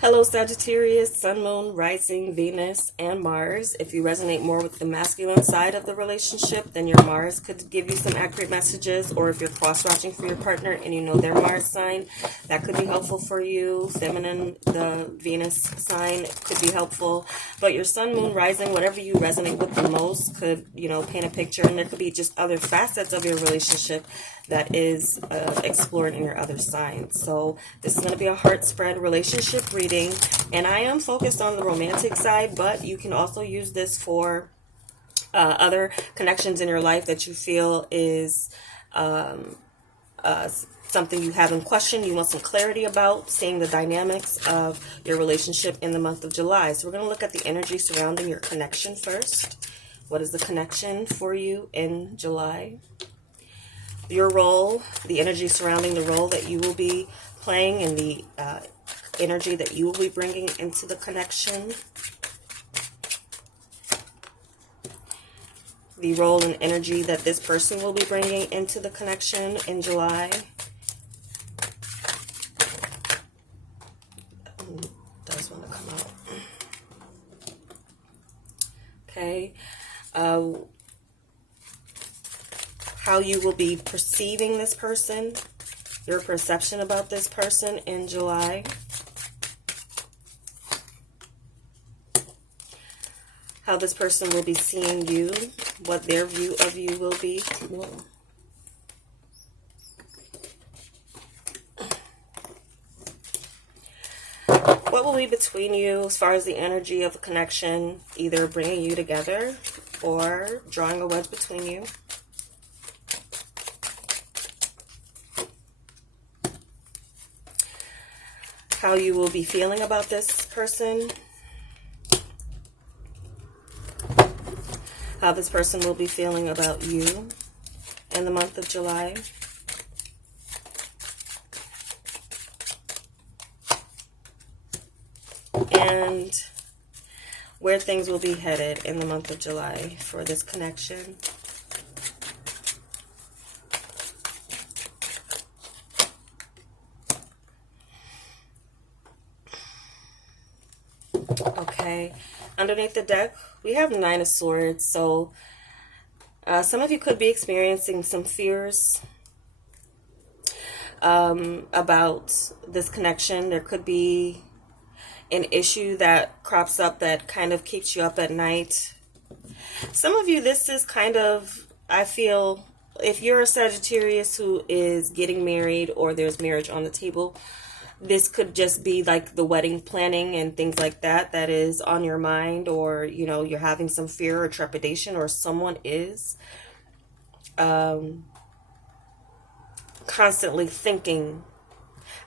Hello, Sagittarius, Sun, Moon, Rising, Venus, and Mars. If you resonate more with the masculine side of the relationship, then your Mars could give you some accurate messages. Or if you're cross-watching for your partner and you know their Mars sign, that could be helpful for you. Feminine, the Venus sign could be helpful. But your Sun, Moon, Rising, whatever you resonate with the most could, paint a picture. And there could be just other facets of your relationship that is explored in your other signs. So this is going to be a heart spread relationship reading, and I am focused on the romantic side, but you can also use this for other connections in your life that you feel is something you have in question, you want some clarity about, seeing the dynamics of your relationship in the month of July. So we're going to look at the energy surrounding your connection first. What is the connection for you in July? Your role, the energy surrounding the role that you will be playing, and the energy that you will be bringing into the connection. The role and energy that this person will be bringing into the connection in July. Does want to come out. Okay. How you will be perceiving this person, your perception about this person in July. How this person will be seeing you, what their view of you will be. What will be between you as far as the energy of the connection, either bringing you together or drawing a wedge between you. How you will be feeling about this person. How this person will be feeling about you in the month of July. And where things will be headed in the month of July for this connection. Okay, underneath the deck, we have Nine of Swords. So some of you could be experiencing some fears about this connection. There could be an issue that crops up that kind of keeps you up at night. Some of you, this is kind of, I feel, if you're a Sagittarius who is getting married or there's marriage on the table, this could just be like the wedding planning and things like that that is on your mind, or you're having some fear or trepidation, or someone is constantly thinking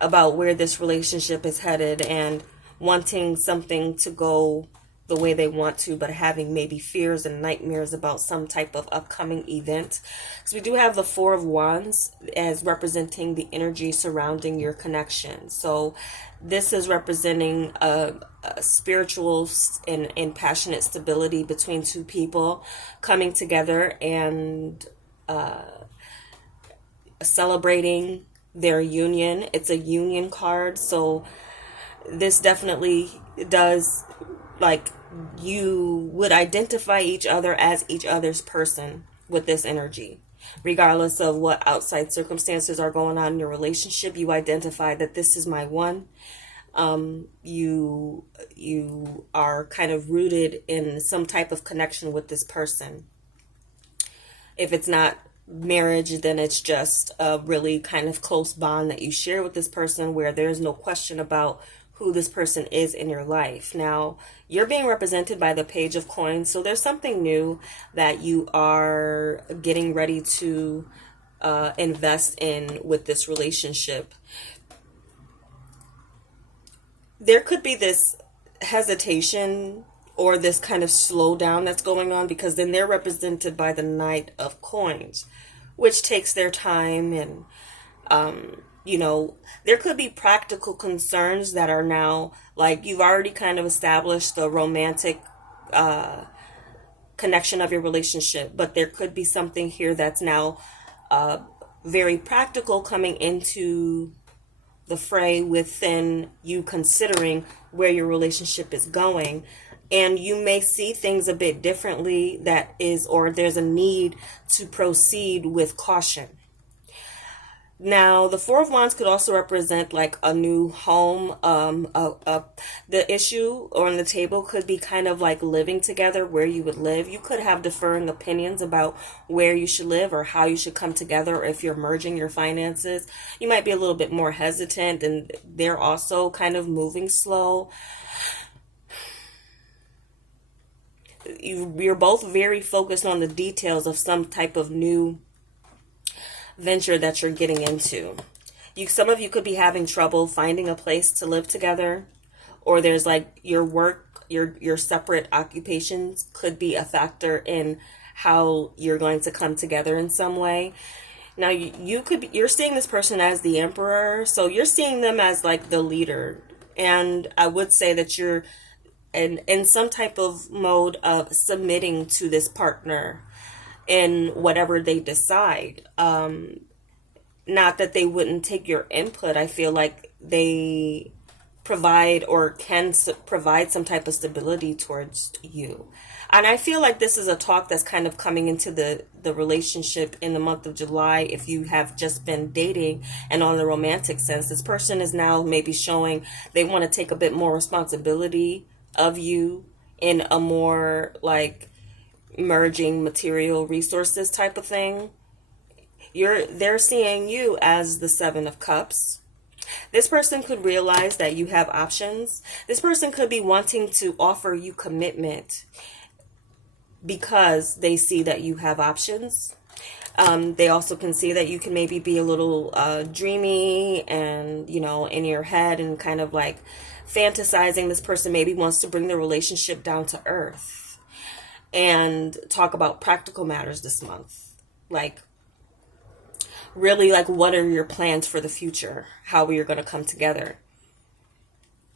about where this relationship is headed and wanting something to go the way they want to, but having maybe fears and nightmares about some type of upcoming event. So we do have the Four of Wands as representing the energy surrounding your connection. So this is representing a spiritual and passionate stability between two people coming together and celebrating their union. It's a union card, so this definitely does, like, you would identify each other as each other's person with this energy. Regardless of what outside circumstances are going on in your relationship, you identify that this is my one. You are kind of rooted in some type of connection with this person. If it's not marriage, then it's just a really kind of close bond that you share with this person, where there's no question about who this person is in your life. Now, you're being represented by the Page of Coins, so there's something new that you are getting ready to invest in with this relationship. There could be this hesitation or this kind of slowdown that's going on, because then they're represented by the Knight of Coins, which takes their time, and there could be practical concerns that are now, like, you've already kind of established the romantic connection of your relationship, but there could be something here that's now very practical coming into the fray within you considering where your relationship is going. And you may see things a bit differently, or there's a need to proceed with caution. Now, the Four of Wands could also represent like a new home. The issue on the table could be kind of like living together, where you would live. You could have differing opinions about where you should live or how you should come together. Or if you're merging your finances, you might be a little bit more hesitant, and they're also kind of moving slow. You're both very focused on the details of some type of new venture that you're getting into. Some of you could be having trouble finding a place to live together, or there's like your work, your separate occupations could be a factor in how you're going to come together in some way. Now you're seeing this person as the emperor, so you're seeing them as like the leader, and I would say that you're in some type of mode of submitting to this partner in whatever they decide. Not that they wouldn't take your input. I feel like they provide or can provide some type of stability towards you. And I feel like this is a talk that's kind of coming into the relationship in the month of July. If you have just been dating and on the romantic sense, this person is now maybe showing they want to take a bit more responsibility of you in a more like merging material resources type of thing. They're seeing you as the Seven of Cups. This person could realize that you have options. This person could be wanting to offer you commitment because they see that you have options. They also can see that you can maybe be a little dreamy and, in your head and kind of like fantasizing. This person maybe wants to bring the relationship down to earth and talk about practical matters this month. Like, really, like, what are your plans for the future? How we are going to come together?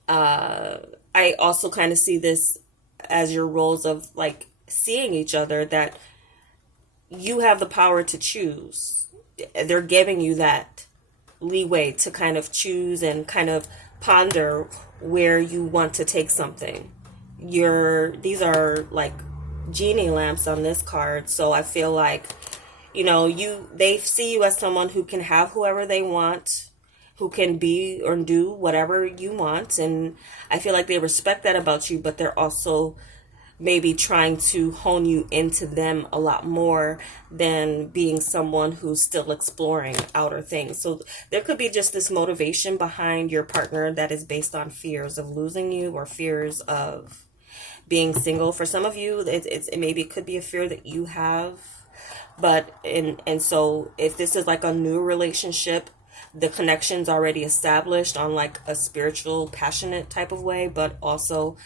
I also kind of see this as your roles of like seeing each other, that you have the power to choose. They're giving you that leeway to kind of choose and kind of ponder where you want to take something. These are like genie lamps on this card, so I feel like they see you as someone who can have whoever they want, who can be or do whatever you want, and I feel like they respect that about you, but they're also maybe trying to hone you into them a lot more than being someone who's still exploring outer things. So there could be just this motivation behind your partner that is based on fears of losing you or fears of being single. For some of you, it could be a fear that you have. And so if this is like a new relationship, the connection's already established on like a spiritual, passionate type of way, but also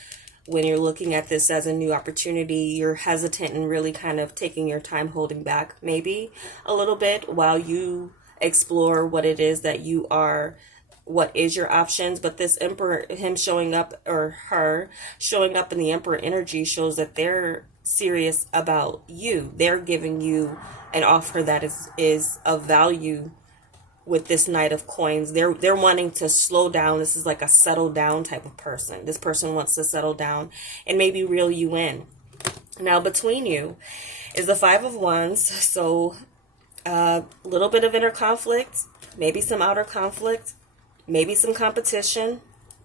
when you're looking at this as a new opportunity, you're hesitant and really kind of taking your time, holding back maybe a little bit while you explore what it is that you are, what is your options. But this emperor, him showing up, or her showing up in the emperor energy, shows that they're serious about you. They're giving you an offer that is of value. With this Knight of Coins, they're wanting to slow down. This is like a settle down type of person. This person wants to settle down and maybe reel you in. Now, between you is the Five of Wands. So a little bit of inner conflict, maybe some outer conflict, maybe some competition.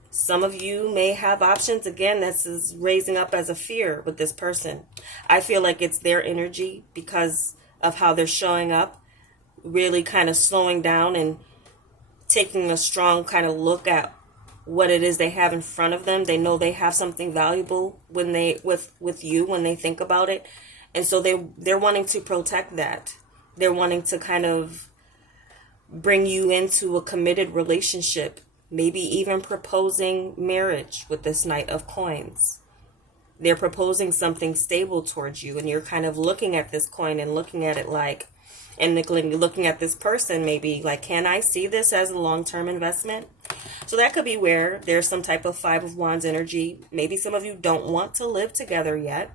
Some of you may have options. Again, this is raising up as a fear with this person. I feel like it's their energy because of how they're showing up. Really kind of slowing down and taking a strong kind of look at what it is they have in front of them. They know they have something valuable when they with you when they think about it, and so they're wanting to protect that. They're wanting to kind of bring you into a committed relationship, maybe even proposing marriage with this Knight of Coins. They're proposing something stable towards you, and you're kind of looking at this coin and looking at it like, and looking at this person maybe like, can I see this as a long-term investment? So that could be where there's some type of Five of Wands energy. Maybe some of you don't want to live together yet.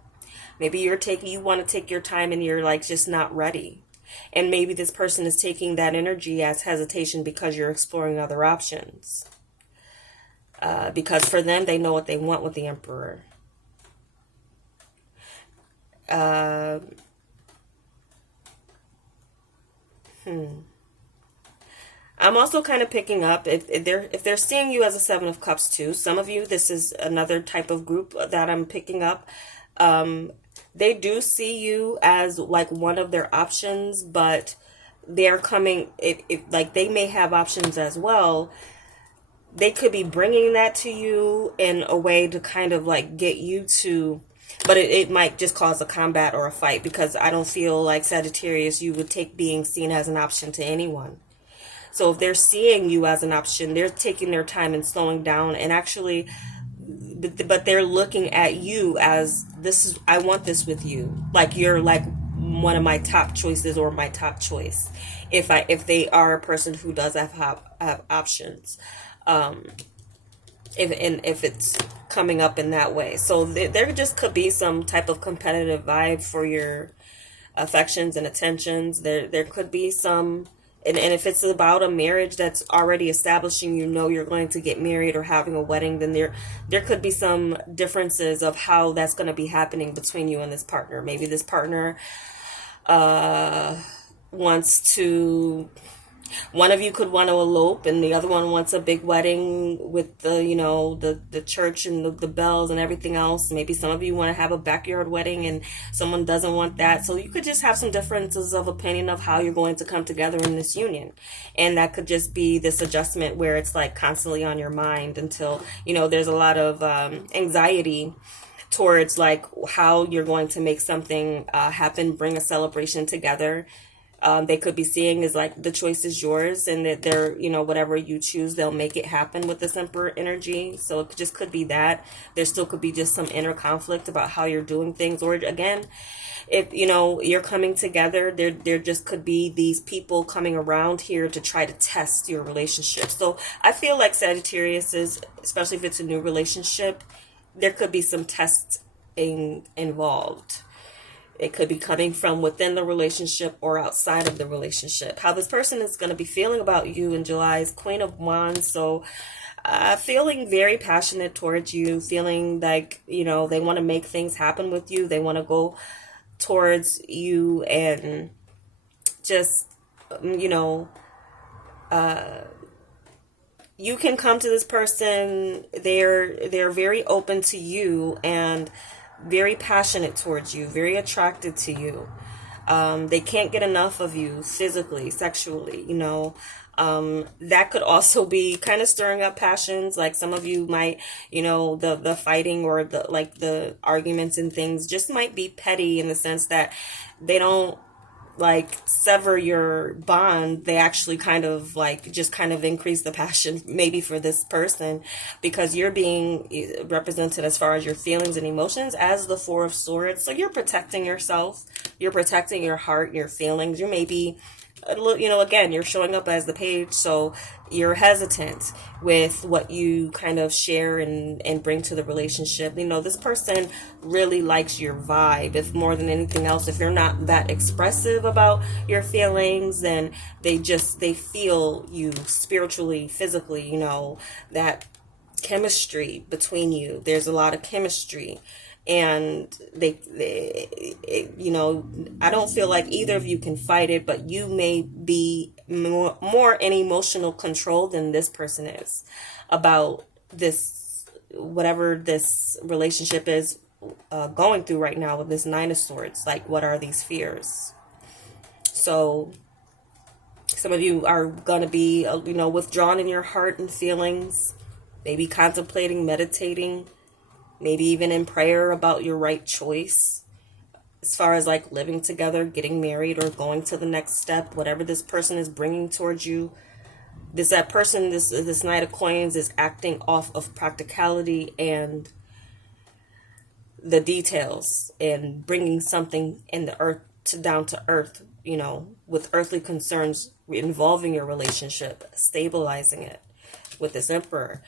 Maybe you want to take your time and you're like just not ready. And maybe this person is taking that energy as hesitation because you're exploring other options. because for them, they know what they want with the Emperor. I'm also kind of picking up if they're seeing you as a Seven of Cups too. Some of you, this is another type of group that I'm picking up. They do see you as like one of their options, but they're coming, if like they may have options as well. They could be bringing that to you in a way to kind of like get you to, but it might just cause a combat or a fight, because I don't feel like, Sagittarius, you would take being seen as an option to anyone. So if they're seeing you as an option, they're taking their time and slowing down, and actually, but they're looking at you as, this is, I want this with you. Like you're like one of my top choices or my top choice. If they are a person who does have options. If it's coming up in that way. So there just could be some type of competitive vibe for your affections and attentions. There could be some, and if it's about a marriage that's already establishing, you're going to get married or having a wedding, then there could be some differences of how that's going to be happening between you and this partner. Maybe this partner wants to, one of you could want to elope, and the other one wants a big wedding with the church and the bells and everything else. Maybe some of you want to have a backyard wedding and someone doesn't want that. So you could just have some differences of opinion of how you're going to come together in this union. And that could just be this adjustment where it's like constantly on your mind until, there's a lot of anxiety towards like how you're going to make something happen, bring a celebration together. They could be seeing is like the choice is yours, and that they're, whatever you choose, they'll make it happen with this Emperor energy. So it just could be that. There still could be just some inner conflict about how you're doing things. Or again, if, you're coming together, there just could be these people coming around here to try to test your relationship. So I feel like Sagittarius is, especially if it's a new relationship, there could be some testing involved. It could be coming from within the relationship or outside of the relationship. How this person is going to be feeling about you in July is Queen of Wands. So feeling very passionate towards you, feeling like, they want to make things happen with you. They want to go towards you and just, you can come to this person. They're very open to you and very passionate towards you, very attracted to you. They can't get enough of you physically, sexually, that could also be kind of stirring up passions. Like some of you might, the fighting or the arguments and things just might be petty in the sense that they don't like sever your bond. They actually kind of increase the passion maybe for this person, because you're being represented as far as your feelings and emotions as the Four of Swords. So you're protecting yourself, you're protecting your heart, your feelings. You may be, again, you're showing up as the Page, so you're hesitant with what you kind of share and bring to the relationship. This person really likes your vibe. If more than anything else, if you're not that expressive about your feelings, then they feel you spiritually, physically, that chemistry between you. There's a lot of chemistry. And they I don't feel like either of you can fight it, but you may be more in emotional control than this person is about this, whatever this relationship is going through right now with this Nine of Swords. Like, what are these fears? So some of you are going to be, withdrawn in your heart and feelings, maybe contemplating, meditating, maybe even in prayer about your right choice as far as like living together, getting married, or going to the next step, whatever this person is bringing towards you. This Knight of Coins is acting off of practicality and the details, and bringing something in the earth down to earth, with earthly concerns involving your relationship, stabilizing it with this Emperor.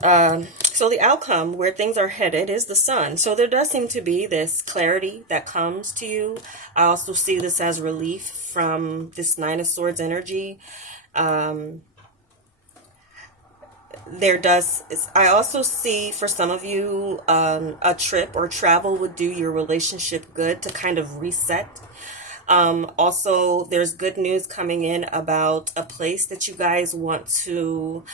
So the outcome, where things are headed, is the Sun. So there does seem to be this clarity that comes to you. I also see this as relief from this Nine of Swords energy. I also see for some of you, a trip or travel would do your relationship good to kind of reset. Also, there's good news coming in about a place that you guys want to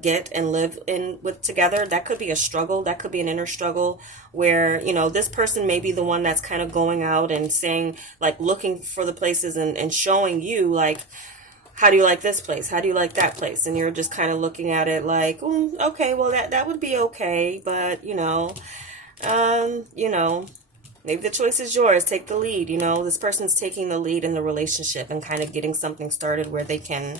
get and live in with together. That could be a struggle. That could be an inner struggle where, this person may be the one that's kind of going out and saying, like, looking for the places and showing you, like, how do you like this place? How do you like that place? And you're just kind of looking at it like, okay, well, that would be okay. But, maybe the choice is yours. Take the lead. This person's taking the lead in the relationship and kind of getting something started where they can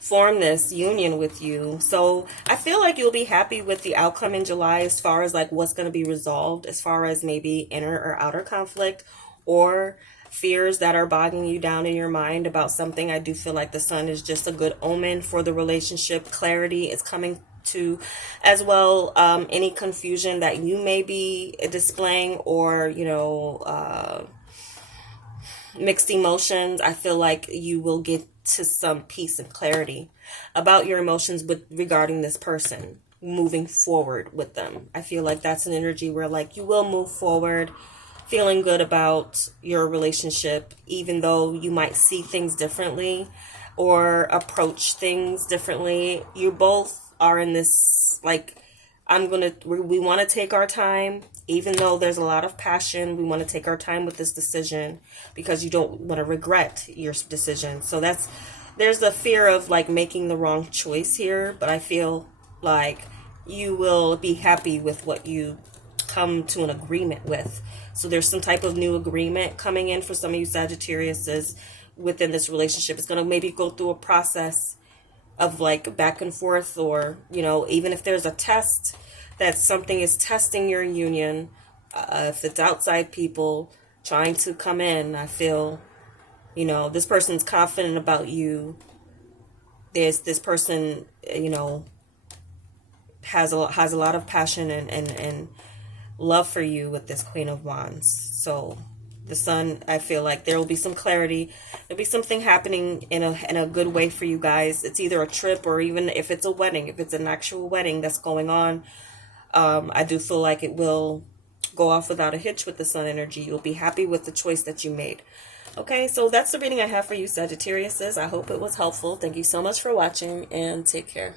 form this union with you. So I feel like you'll be happy with the outcome in July as far as like what's going to be resolved, as far as maybe inner or outer conflict or fears that are bogging you down in your mind about something. I do feel like the sun is just a good omen for the relationship. Clarity is coming to as well. Any confusion that you may be displaying or, mixed emotions, I feel like you will get to some peace and clarity about your emotions regarding this person moving forward with them. I feel like that's an energy where like you will move forward feeling good about your relationship, even though you might see things differently or approach things differently. You both are in this, like, we want to take our time, even though there's a lot of passion. We want to take our time with this decision because you don't want to regret your decision. So there's a fear of like making the wrong choice here, but I feel like you will be happy with what you come to an agreement with. So there's some type of new agreement coming in for some of you Sagittariuses within this relationship. It's going to maybe go through a process of like back and forth, or, even if there's a test that something is testing your union, if it's outside people trying to come in, I feel, this person's confident about you. This person, has a lot of passion and love for you with this Queen of Wands. So the sun, I feel like there will be some clarity. There'll be something happening in a good way for you guys. It's either a trip or even if it's a wedding, if it's an actual wedding that's going on. I do feel like it will go off without a hitch with the sun energy. You'll be happy with the choice that you made. Okay, so that's the reading I have for you Sagittariuses. I hope it was helpful. Thank you so much for watching and take care.